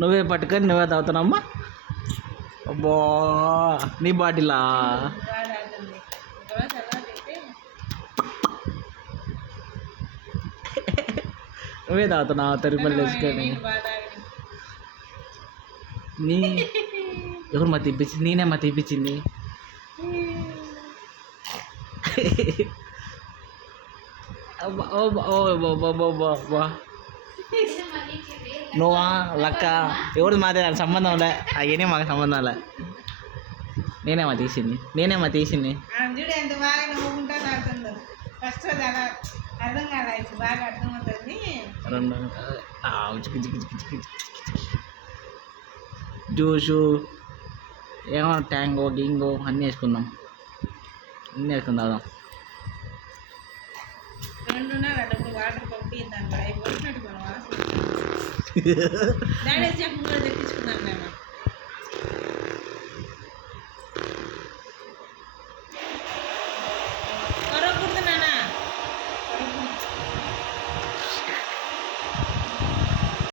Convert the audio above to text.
నువ్వే పట్టుకొని నువ్వే తాగుతున్నామ్మా. అబ్బా నీ బాటిలా? నువ్వే తాగుతున్నావు తిరుమల వేసుకొని. నీ ఎవరు మా తీపించింది? నేనే మా తీపించింది. నువ్వా లక్క ఎవరు మాదే సంబంధం లే, అవన్నీ మాకు సంబంధం లే. నేనేమా తీసింది, నేనేమా తీసింది. జ్యూసు ఏమో ట్యాంగో గింగో అన్నీ వేసుకుందాం, అన్నీ వేసుకుందాం. వాటర్ పంపిద్దాం తెప్పించుకున్నాం మేము.